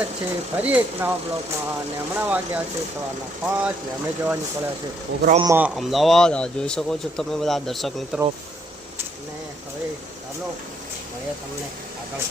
સ્વાગત છે. ફરી એક નવા બ્લોગમાં અને હમણાં વાગ્યા છે સવારના પાંચ ને અમે જવા નીકળ્યા છે પ્રોગ્રામમાં. અમદાવાદ જોઈ શકો છો તમે બધા દર્શક મિત્રો. ને હવે ચાલો મળીએ તમને આગળ.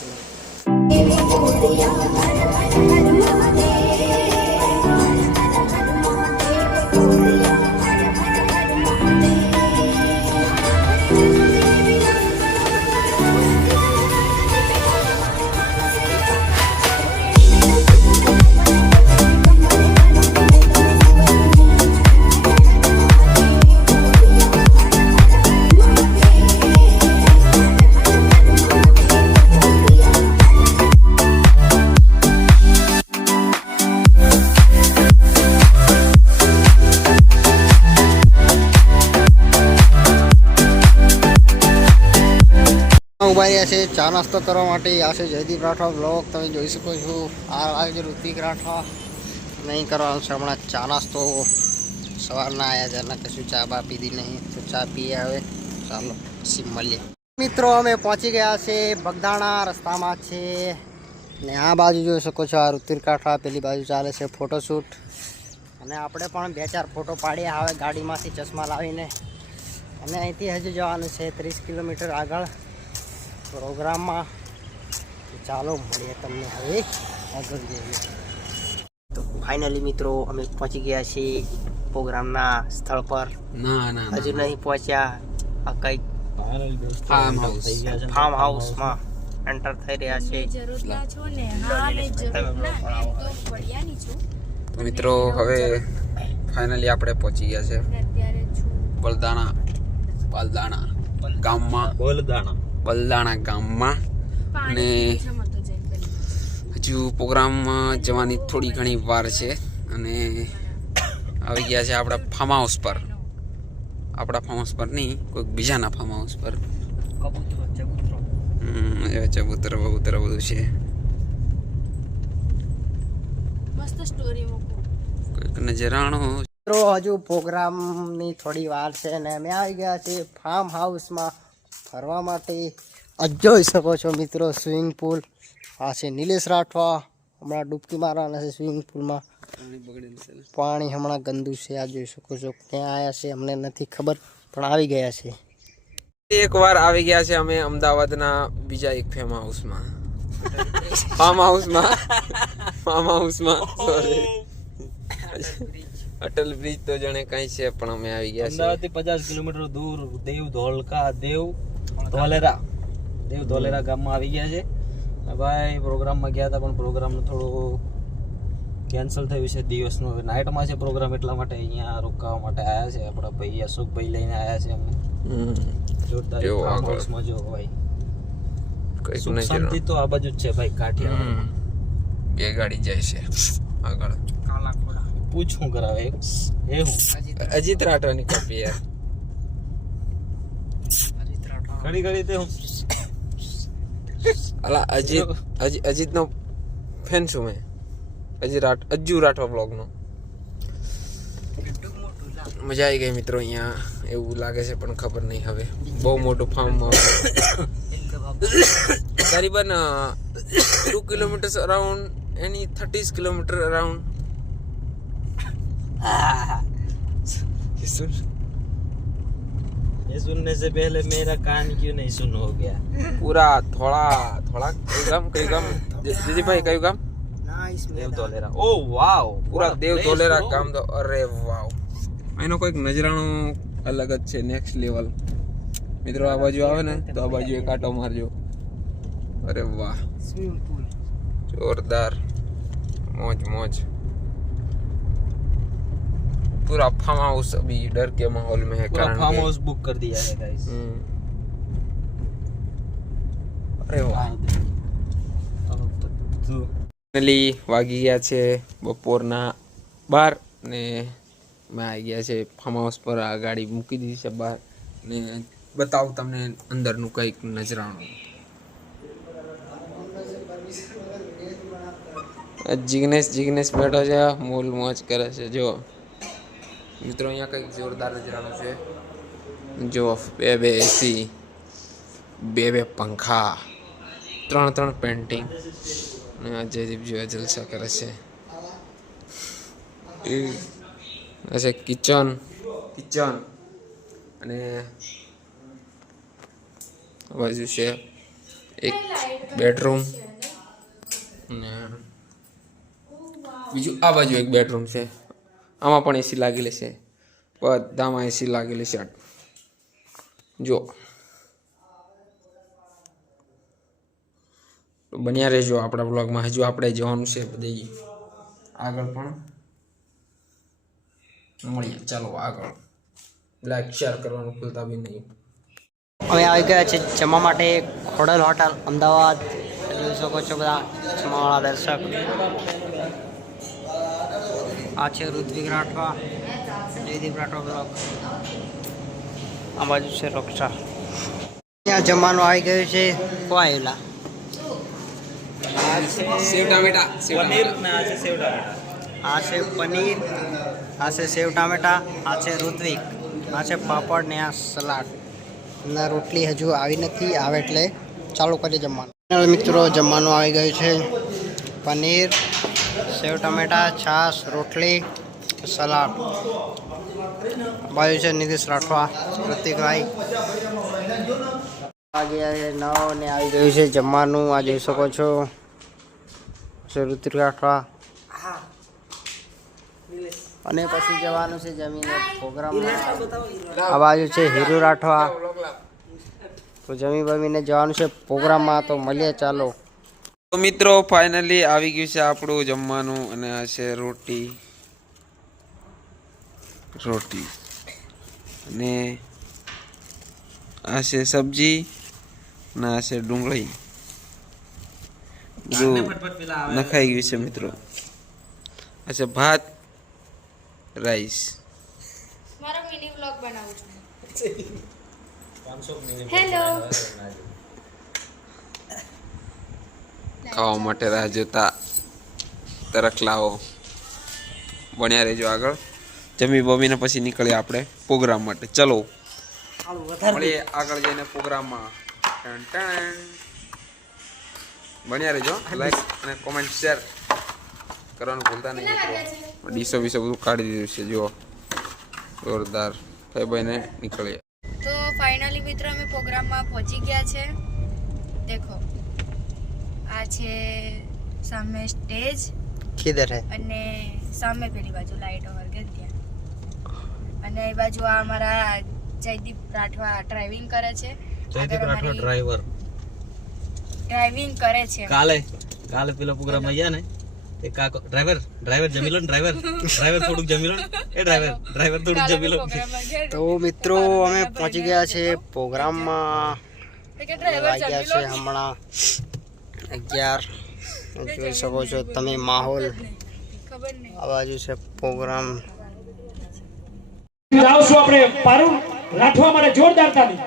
ઊભા રહ્યા છે. ચા નાસ્તો કરવા માટે આ છે જયદીપ રાઠવા બ્લોગ તમે જોઈ શકો છો. આ આવે છે ઋતિક રાઠવા. નહીં કરવાનું છે હમણાં ચા નાસ્તો. સવારના આવ્યા છે. કશું ચા બા પીધી નહીં. તો ચા પીએ હવે. ચાલો, પછી મળીએ. મિત્રો, અમે પહોંચી ગયા છે બગદાણા રસ્તામાં છે. ને આ બાજુ જોઈ શકો છો, આ ઋતિક રાઠવા પેલી બાજુ ચાલે છે ફોટોશૂટ અને આપણે પણ બે ચાર ફોટો પાડ્યા આવે ગાડીમાંથી ચશ્મા લાવીને. અને અહીંથી હજુ જવાનું છે ત્રીસ કિલોમીટર આગળ. પ્રોગ્રામમાં. ચાલો મળીએ તમને હવે આગળ જઈએ. તો ફાઇનલી મિત્રો અમે પહોંચી ગયા છીએ પ્રોગ્રામના સ્થળ પર. ના ના હજુ નહીં પહોંચ્યા. આ કંઈક ફાર્મ હાઉસ ફાર્મ હાઉસમાં એન્ટર થઈ રહ્યા છે જરૂરના છો ને હા મેં જરૂરના એમ તો વડિયાની છું. તો મિત્રો હવે ફાઇનલી આપણે પહોંચી ગયા છે. બલદાણા બલદાણા ગામમાં. બોલદાણા. બલદાણા ગામમાં. અને-. હજુ પ્રોગ્રામમાં જવાની થોડી ઘણી વાર છે. અને આવી ગયા છે આપણા ફાર્મ હાઉસ પર. આપણા ફાર્મ હાઉસ પર નહીં કોઈક બીજાના ફાર્મ હાઉસ પર. ચબૂતર. બબૂતર બધું છે. મસ્ત સ્ટોરી મૂકું. કોઈક નજરાણો મિત્રો હજુ પ્રોગ્રામની થોડી વાર છે ને અમે આવી ગયા છીએ ફાર્મ હાઉસમાં ફરવા માટે. આ જોઈ શકો છો મિત્રો સ્વિમિંગ પુલ. આ છે નિલેશ રાઠવા. હમણાં ડૂબકી મારવાના છે સ્વિમિંગ પુલમાં. પાણી હમણાં ગંદુ છે. આ જોઈ શકો છો ક્યાં આવ્યા છે અમને નથી ખબર પણ આવી ગયા છે. એક વાર આવી ગયા છે અમે અમદાવાદના બીજા એક ફેમ હાઉસમાં ફાર્મ હાઉસમાં ફાર્મ હાઉસમાં સોરી અટલ બ્રિજ તો જાણે કઈ છે પણ અમે આવી ગયા છે અમદાવાદથી પચાસ કિલોમીટર દૂર દેવ ધોળકા દેવ ધોલેરા. દેવ ધોલેરા ગામમાં આવી ગયા છે. ભાઈ પ્રોગ્રામમાં ગયા હતા પણ પ્રોગ્રામ થોડું કેન્સલ થયું છે દિવસનો. હવે નાઇટમાં છે પ્રોગ્રામ એટલા માટે અહીંયા રોકાવા માટે આવ્યા છે. આપણા ભાઈ અશોકભાઈ લઈને આવ્યા છે અમને. જોરદાર જો farm આગળ. house માં જો ભાઈ સુખ શાંતિ તો આ બાજુ જ છે ભાઈ કાઠિયાવાડ હમ. બે ગાડી જાય છે. આગળ. પૂછું કરાવે. એ એ હું. અજીત રાઠવાની કોપી યાર. ઘડી ઘણી તે હું અલા અજીત અજી- અજીતનો ફેન છું મેં. અજી રાઠ અજ્જુ રાઠવા બ્લોગનો. મજા આવી ગઈ મિત્રો અહીંયા. એવું લાગે છે પણ ખબર નહીં હવે. બહુ મોટું ફાર્મ કરીબન ટુ કિલોમીટર્સ અરાઉન્ડ એની થર્ટીસ કિલોમીટર અરાउंड ये सुनने से पहले मेरा कान क्यों नहीं सुन हो गया પૂરા થોડા થોડા કયું ગામ કયું ગામ જીજીભાઈ કયું ગામ દેવ ધોલેરા ઓ વાવ પૂરા દેવ ધોલેરા ગામ તો અરે વાવ એનો કોઈક નજરાણો અલગ જ છે નેક્સ્ટ લેવલ મિત્રો આ બાજુ આવે ને તો આ બાજુ એક આટો મારજો અરે વાહ સ્વિમિંગ પુલ જોરદાર મોજ મોજ पूरा फार्म हाउस अभी डर के माहौल में है पूरा कारण फार्म के- हाउस बुक कर दिया है गाइस हम्म। અરે વાહ ફાઇનલી વાગી ગયા છે બપોરના બાર ને મેં આવી ગયા છે ફાર્મ હાઉસ પર આ ગાડી મૂકી દીધી છે બહાર ને બતાવું તમને અંદરનું કંઈક નજરાણું આ જિગ્નેશ જિગ્નેશ બેઠો છે મોલ મોજ કરે છે જો મિત્રો અહીંયા કંઈક જોરદાર નજરાણું છે. જો બે બે એસી બે બે પંખા ત્રણ ત્રણ પેન્ટિંગ અને આ જયદીપ જેવા જલસા કરે છે. છે કિચન કિચન અને આ બાજુ છે એક બેડરૂમ અને બીજું આ બાજુ એક બેડરૂમ છે. આમાં પણ એસી લાગેલી છે. બધામાં એસી લાગેલી છે. જો. બન્યા રહેજો આપણા બ્લોગમાં હજુ આપણે જવાનું છે બધી આગળ પણ. મળીએ. ચાલો, આગળ. લાઈક શેર કરવાનું ભૂલતા બી નહીં. અમે આવી ગયા છે જમવા માટે ખોડલ હોટલ અમદાવાદ. જોઈ શકો છો બધા જમવાવાળા દર્શક. આ છે ઋત્વિક રાઠવા જયદીપ રાઠવા બ્લોક આ બાજુ છે રોક્ષા. ત્યાં જમવાનું આવી ગયું છે. ને આ છે પનીર આ છે સેવ ટામેટા આ છે ઋત્વિક આ છે પાપડ ને આ સલાડ. ના રોટલી હજુ આવી નથી આવે એટલે ચાલુ કરીએ જમવાનું. મિત્રો જમવાનું આવી ગયું છે. પનીર સેવ ટમેટા, છાશ, રોટલી, સલાડ. બાજુ છે નીતિશ રાઠવા, ઋતિકભાઈ. વાગ્યા નવ ને આવી ગયું છે જમવાનું. આ જોઈ શકો છે. ઋતિક રાઠવા. અને પછી જવાનું છે જમીને પ્રોગ્રામમાં. આ બાજુ છે હીરુ રાઠવા. તો જમી બમીને જવાનું છે પ્રોગ્રામમાં. તો મળીએ, ચાલો. તો મિત્રો ફાઇનલી આવી ગયું છે આપણું જમવાનું અને આ છે રોટી. રોટી. અને આ છે સબ્જી અને આ છે ડુંગળી. બધું નખાઈ ગયું છે મિત્રો. આ છે ભાત રાઈસ મારો મિની વ્લોગ બનાવું છું. હેલો ખાવા માટે રાહ જોતા તરકલાઓ બન્યા રહેજો આગળ. જમી બમીને પછી નીકળીએ આપણે પ્રોગ્રામ માટે. ચલો. મળીએ આગળ જઈને પ્રોગ્રામમાં. બન્યા રહેજો. લાઈક અને કોમેન્ટ શેર કરવાનું ભૂલતા નહીં મિત્રો. ડીસો બીસો બધું કાઢી દીધું છે. જુઓ. જોરદાર. ભાઈ ભાઈને નીકળીએ. તો ફાઇનલી મિત્રો અમે પ્રોગ્રામમાં પહોંચી ગયા છે. દેખો. આ છે સામે સ્ટેજ કિધર હે. અને સામે પેલી બાજુ લાઈટો વર્ગે ત્યાં. અને એ બાજુ આ અમારા જયદીપ રાઠવા ડ્રાઇવિંગ કરે છે. જયદીપ રાઠવા ડ્રાઈવર ડ્રાઇવિંગ કરે છે. કાલે કાલે પેલો પ્રોગ્રામ આયા ને એ કાકો ડ્રાઈવર ડ્રાઈવર જમી લો ડ્રાઈવર ડ્રાઈવર થોડુંક જમી લો એ ડ્રાઈવર ડ્રાઈવર થોડુંક જમી લો. તો મિત્રો અમે પહોંચી ગયા છે પ્રોગ્રામમાં તો વાગ્યા છે હમણાં. અગિયાર. જોઈ શકો છો તમે માહોલ આ બાજુ છે પ્રોગ્રામ. આવશું આપણે પારુલ રાઠવા માટે જોરદાર તાલી.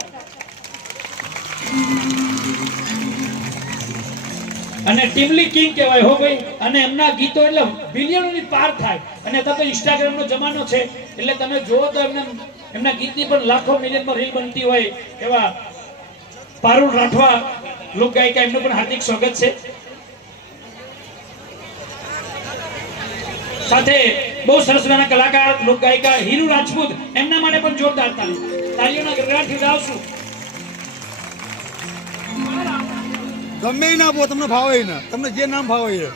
અને ટીમલી કિંગ કહેવાય હો ભાઈ. અને એમના ગીતો એટલે બિલિયનોની પાર થાય. અને અત્યારે તો ઇન્સ્ટાગ્રામનો જમાનો છે. એટલે તમે જુઓ તો એમને એમના ગીતની પણ લાખો મિલિયનમાં રીલ બનતી હોય એવા પારુલ રાઠવા લોક ગાયિકા એમનું પણ હાર્દિક સ્વાગત છે. સાથે બહુ સરસ મજાના કલાકાર લોક ગાયિકા હીરુ રાજપૂત, એમના માટે પણ જોરદાર તાલી તાલીઓના ગરગડાટ વધાવશું ગમે ના બો તમને ભાવે ના. તમને જે નામ ભાવે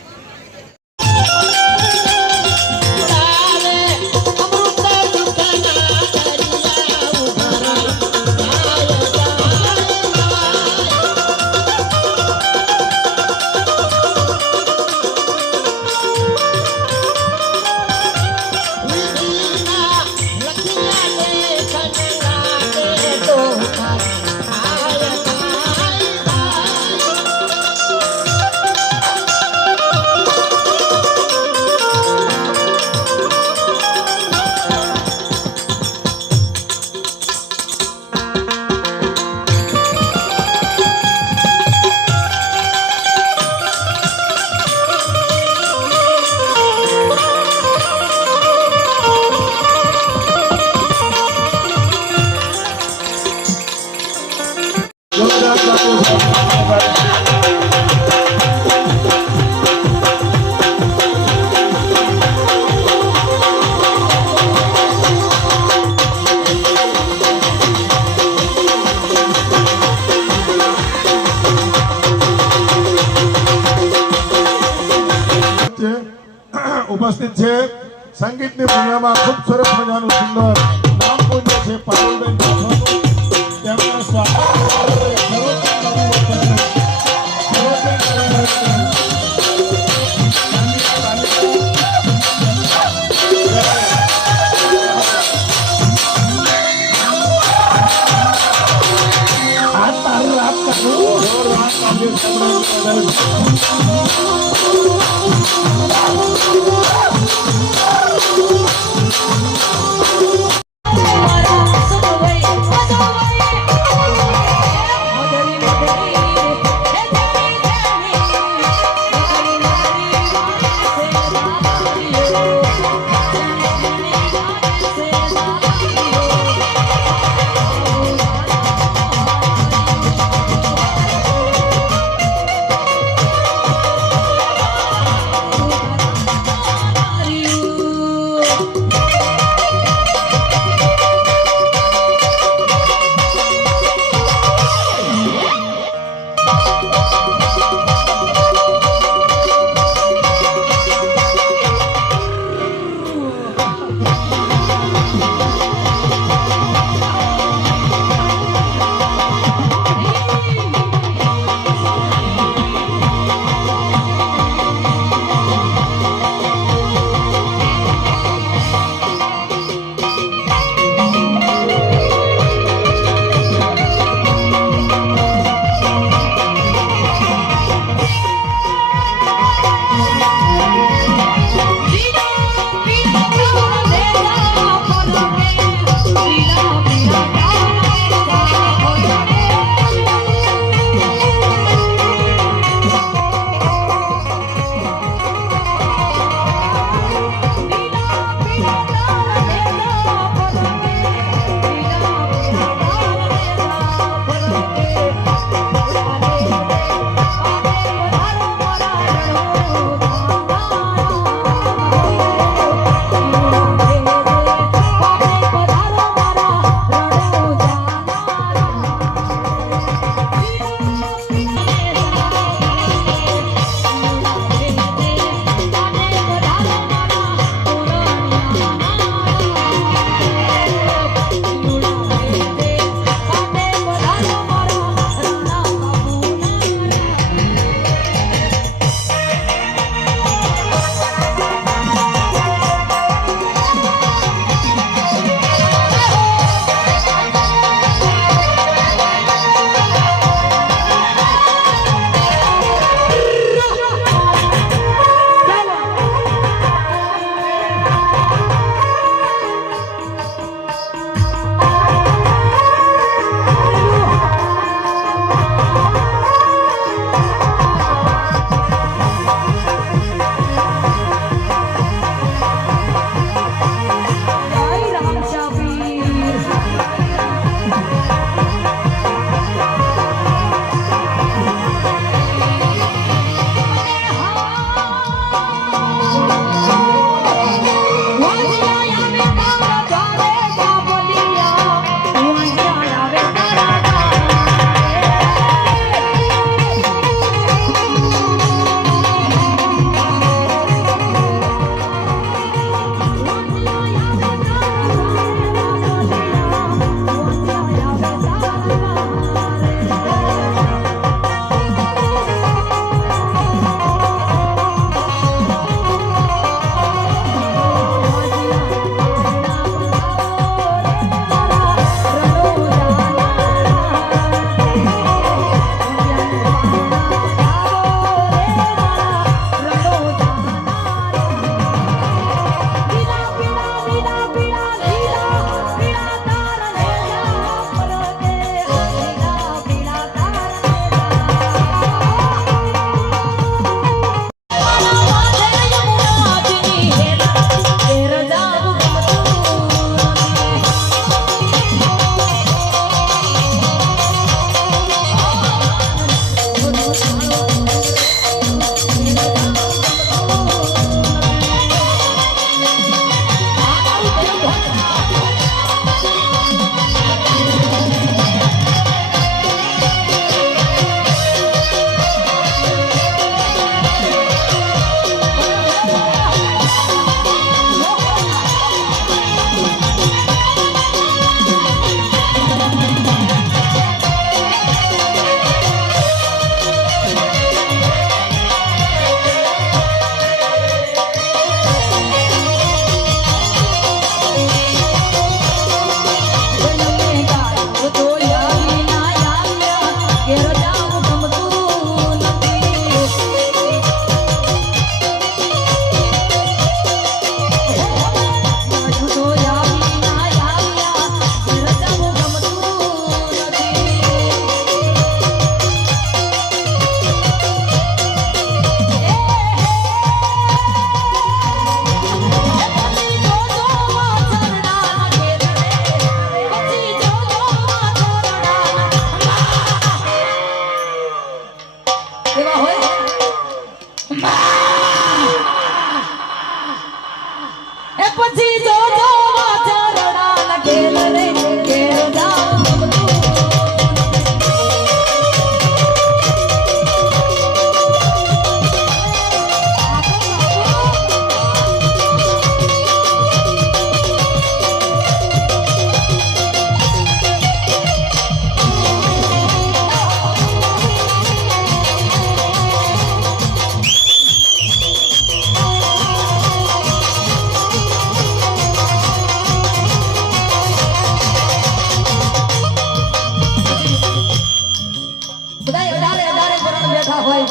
બધા અઢારે અઢારે વરણ બેઠા હોય.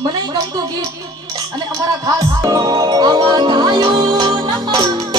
મને ગમતું ગીત. અને અમારા ખાસ આવા ગાયો નમા.